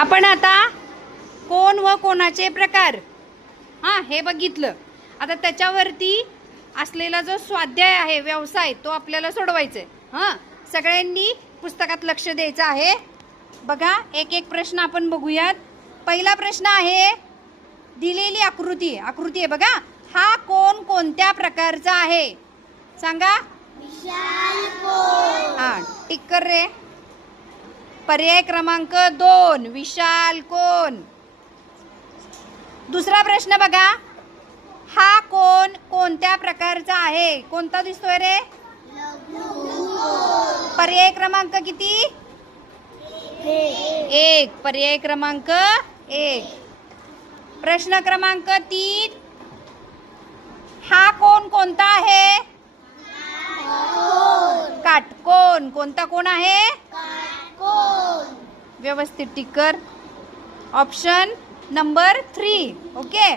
आपण आता कोण व कोणाचे प्रकार हे बघितलं. आता त्याच्यावरती असलेला जो स्वाध्याय आहे व्यवसाय तो आपल्याला सोडवायचा आहे. सगळ्यांनी पुस्तकात लक्ष द्यायचं आहे. बघा एक एक प्रश्न आपण बघूयात. पहिला प्रश्न आहे, दिलेली आकृती आहे बघा. हा कोण कोणत्या प्रकारचा आहे सांगा. विशाल कोण. टिक कर रे. पर्याय क्रमांक 2 विशाल कोण. दुसरा प्रश्न बघा, हा कोण कोणत्या प्रकारचा आहे. कोणता दिसतोय रे. पर्याय क्रमांक किती. 1. पर्याय क्रमांक 1. प्रश्न क्रमांक 3, हा कोण कोणता आहे. काटकोन. कोणता कोण आहे. व्यवस्थित टिक कर. Option number 3. ओके.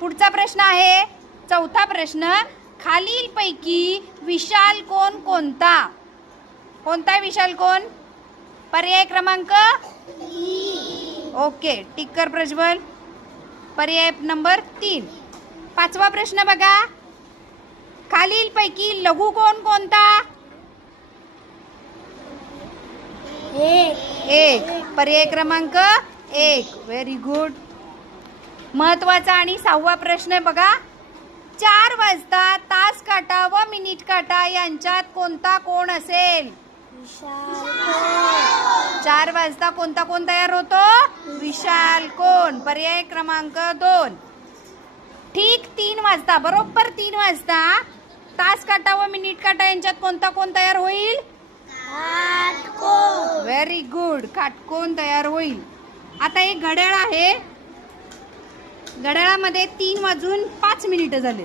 पुढचा प्रश्न आहे, चौथा प्रश्न, खालीलपैकी विशाल कोण कोणता. कोणता विशाल कोण. पर्याय क्रमांक 3. ओके टिक कर प्रज्वल. पर्याय नंबर 3. पाचवा प्रश्न बघा, खालीलपैकी लघु कोण कोणता. 1. पर्याय क्रमांक 1. Very good. महत्वाचा आणि 6वा प्रश्न बघा, 4 वाजता तास काटा व मिनिट काटा यांच्यात कोणता कोण असेल. 4 वाजता कोणता कोण तयार होतो. विशाल कोण. पर्याय क्रमांक 2. ठीक 3 वाजता, बरोबर 3 वाजता तास काटा व मिनिट काटा यांच्यात कोणता कोण तयार होईल. Very good. काटकोन तयार होईल. आता एक घड्याळ आहे, घड्याळामध्ये 3:05 झाले.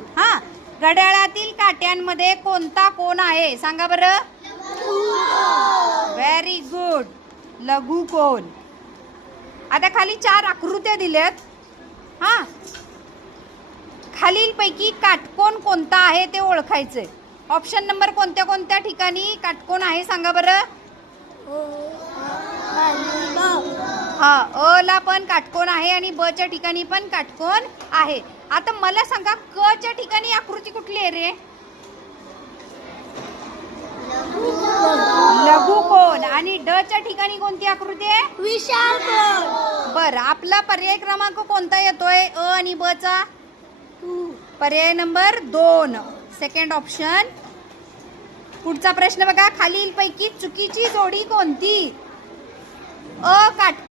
घड्याळातील काट्यांमध्ये कोणता कोण आहे सांगा बरं. Very good. लघु कोण. आता खाली 4 आकृत्या दिल्यात. खालीलपैकी काटकोन कोणता आहे ते ओळखायचंय. ऑप्शन नंबर कोणत्या कोणत्या ठिकाणी काटकोन आहे सांगा बरं. अ ला पण काटकोन आहे आणि ब च्या ठिकाणी पण काटकोन आहे. आता मला सांगा, क च्या ठिकाणी आकृती कुठली आहे रे. लघु कोण. आणि ड च्या ठिकाणी कोणती आकृती आहे. विशाल कोण. बरं, आपला पर्याय क्रमांक कोणता येतोय अ आणि ब चा. पर्याय नंबर 2. Second option. पुढचा प्रश्न बघा, खालीलपैकी चुकीची जोडी कोणती. अ काट